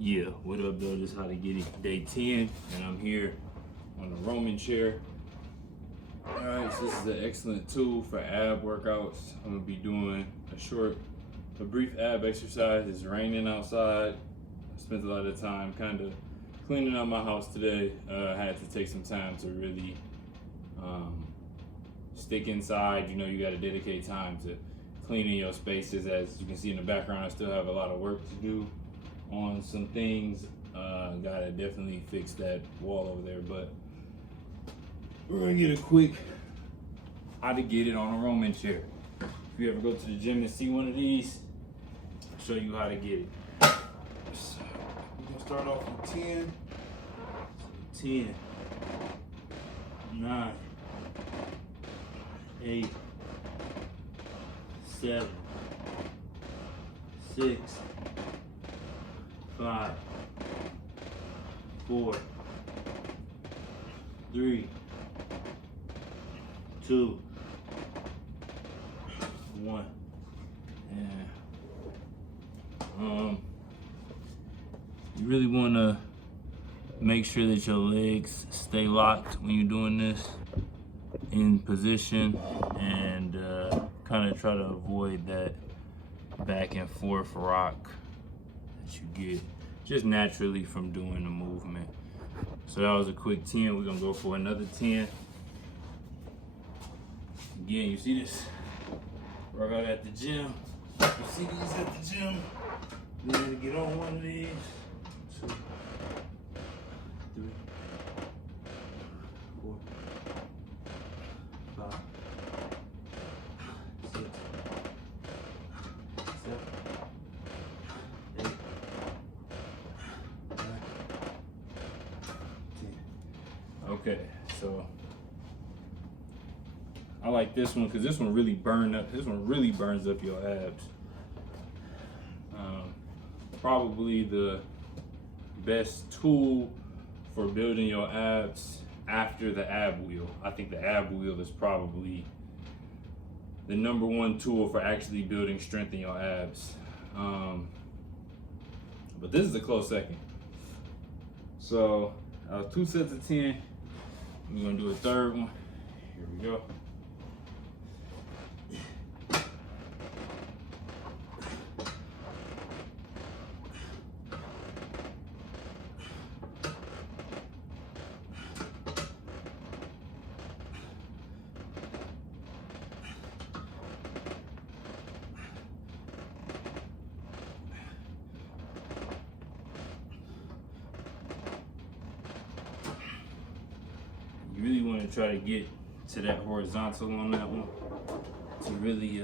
Yeah, what up, builders? How to get it? Day 10, and I'm here on the Roman chair. All right, so this is an excellent tool for ab workouts. I'm gonna be doing a brief ab exercise. It's raining outside. I spent a lot of time kind of cleaning up my house today. I had to take some time to really stick inside. You know, you got to dedicate time to cleaning your spaces. As you can see in the background, I still have a lot of work to do on some things. Gotta definitely fix that wall over there, but we're gonna get a quick how to get it on a Roman chair. If you ever go to the gym and see one of these, I'll show you how to get it. So we're gonna start off with 10, 10, 9, 8, 7, 6, 5, 4, 3, 2, 1. And you really want to make sure that your legs stay locked when you're doing this in position, and kind of try to avoid that back and forth rock that you get just naturally from doing the movement. So that was a quick 10. We're gonna go for another 10. Again, you see this workout at the gym. You see these at the gym. You're gonna get on one of these. 2, 3, 4, 5, 6, 7, 8, 9, 10. Okay, so I like this one because this one really burns up your abs. Probably the best tool for building your abs after the ab wheel. I think the ab wheel is probably the #1 tool for actually building strength in your abs. But this is a close second. So 2 sets of 10. We're gonna do a third one. Here we go. You really want to try to get to that horizontal on that one to really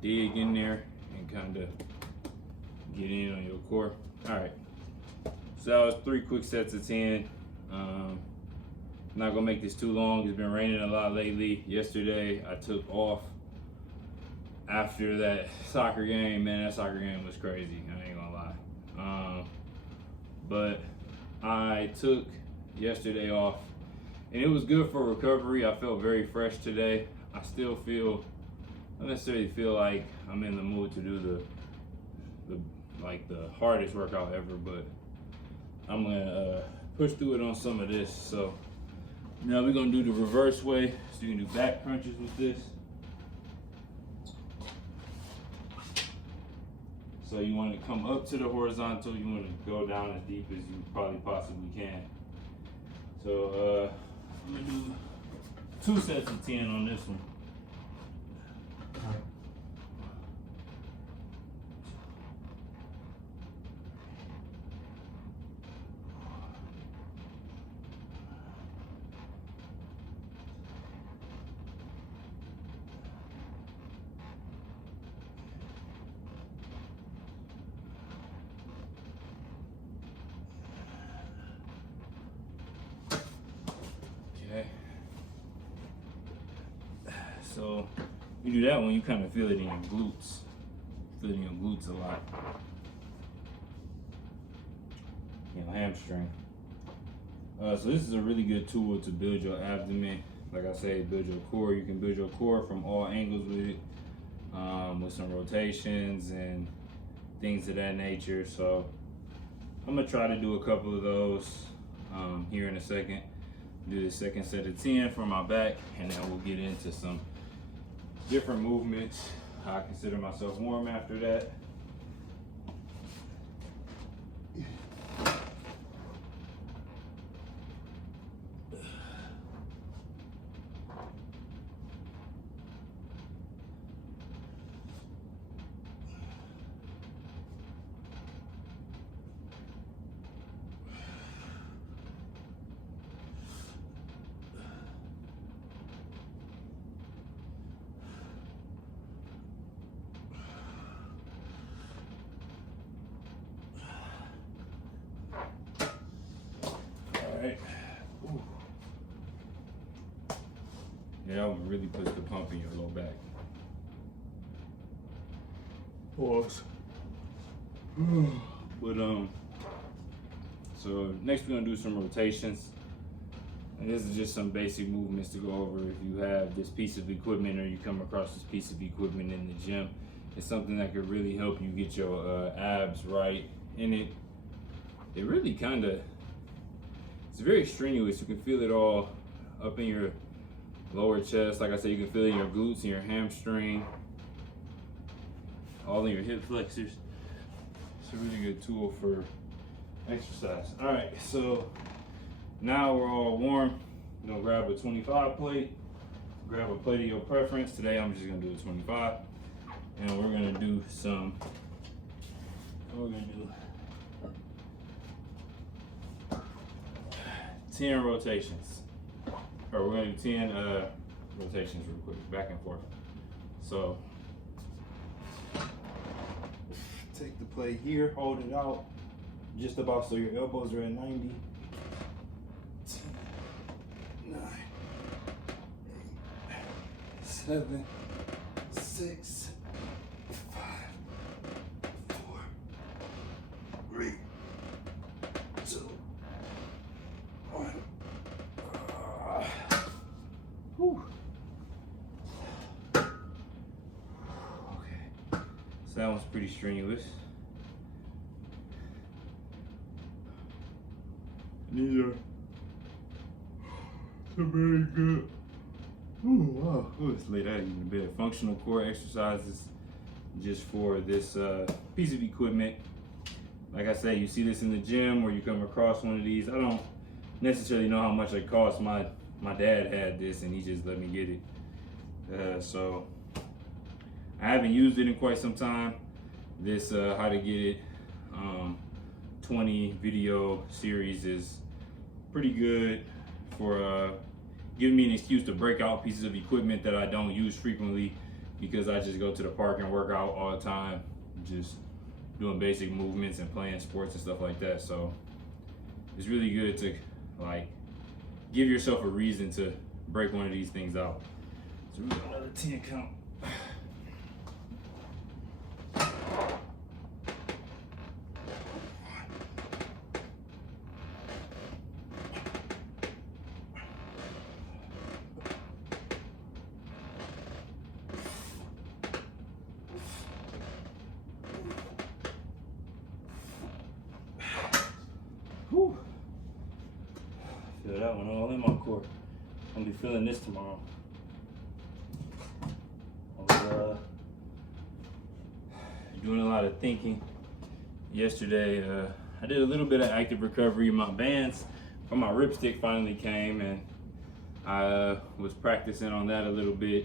dig in there and kind of get in on your core. All right, so that was 3 quick sets of 10. I'm not gonna make this too long. It's been raining a lot lately. Yesterday I took off after that soccer game. Man, that soccer game was crazy. I ain't gonna lie. But I took yesterday off, and it was good for recovery. I felt very fresh today. I still don't necessarily feel like I'm in the mood to do the hardest workout ever, but I'm gonna push through it on some of this. So now we're gonna do the reverse way. So you can do back crunches with this. So you want to come up to the horizontal. You want to go down as deep as you probably possibly can. So I'm gonna do 2 sets of 10 on this one. Okay. So you do that one, you kind of feel it in your glutes. Feel it in your glutes a lot. Your hamstring. So this is a really good tool to build your abdomen. Like I say, build your core. You can build your core from all angles with it, with some rotations and things of that nature. So I'm gonna try to do a couple of those here in a second. Do the second set of 10 for my back, and then we'll get into some different movements. I consider myself warm after that. Alright. Yeah, that one really puts the pump in your low back. Pause. But so next we're gonna do some rotations. And this is just some basic movements to go over if you have this piece of equipment or you come across this piece of equipment in the gym. It's something that could really help you get your abs right. And it really kind of, it's very strenuous. You can feel it all up in your lower chest. Like I said, you can feel it in your glutes and your hamstring, all in your hip flexors. It's a really good tool for exercise. All right, so now we're all warm. You're gonna grab a 25 plate, grab a plate of your preference. Today I'm just gonna do a 25, and we're gonna do some, we're gonna do 10 rotations. Or we're gonna do 10 rotations real quick, back and forth. So take the plate here, hold it out just about so your elbows are at 90. 10, 9, 8, 7, 6, 5, 4, 3, 2, 1. Whew. Okay, so that one's pretty strenuous. These are some very good. Ooh, wow. Ooh, let's lay that in a bit. Functional core exercises just for this piece of equipment. Like I said, you see this in the gym where you come across one of these. I don't necessarily know how much it costs. My dad had this and he just let me get it. So I haven't used it in quite some time. This how to get it 20 video series is pretty good for giving me an excuse to break out pieces of equipment that I don't use frequently, because I just go to the park and work out all the time, just doing basic movements and playing sports and stuff like that. So it's really good to like give yourself a reason to break one of these things out. So we got another 10 count. Whew. Feel that one all in my core. I'm gonna be feeling this tomorrow. I was doing a lot of thinking yesterday. I did a little bit of active recovery. My bands for my ripstick finally came, and I was practicing on that a little bit,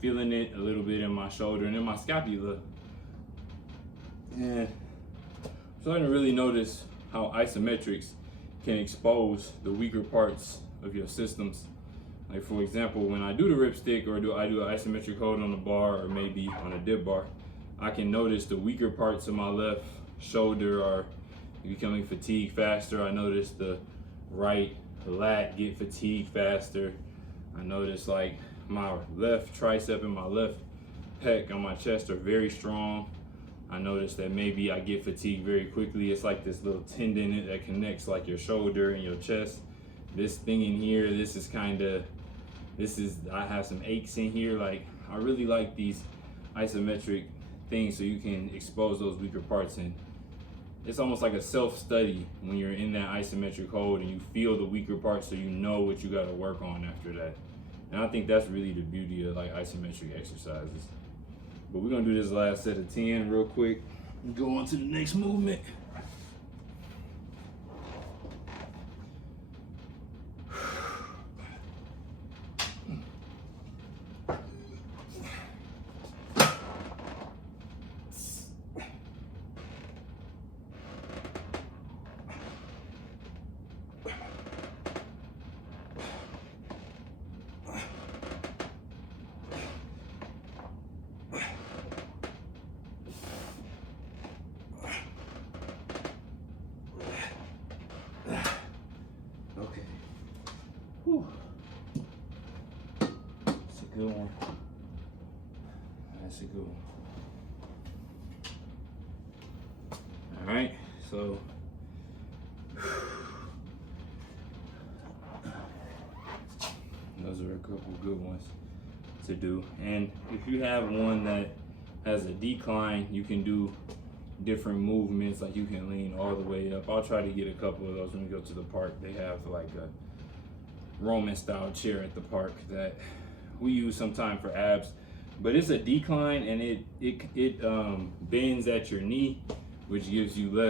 feeling it a little bit in my shoulder and in my scapula. And I'm starting to really notice how isometrics can expose the weaker parts of your systems. Like for example, when I do the ripstick or I do an isometric hold on the bar or maybe on a dip bar, I can notice the weaker parts of my left shoulder are becoming fatigued faster. I notice the right lat get fatigued faster. I notice like my left tricep and my left pec on my chest are very strong. I noticed that maybe I get fatigued very quickly. It's like this little tendon that connects like your shoulder and your chest. This thing in here, I have some aches in here. Like I really like these isometric things so you can expose those weaker parts. And it's almost like a self-study when you're in that isometric hold and you feel the weaker parts so you know what you got to work on after that. And I think that's really the beauty of like isometric exercises. But we're gonna do this last set of 10 real quick and go on to the next movement. Okay. Whew. That's a good one. That's a good one. All right, so those are a couple good ones to do. And if you have one that has a decline, you can do different movements, like you can lean all the way up. I'll try to get a couple of those when we go to the park. They have like a Roman style chair at the park that we use sometime for abs, but it's a decline and it bends at your knee, which gives you less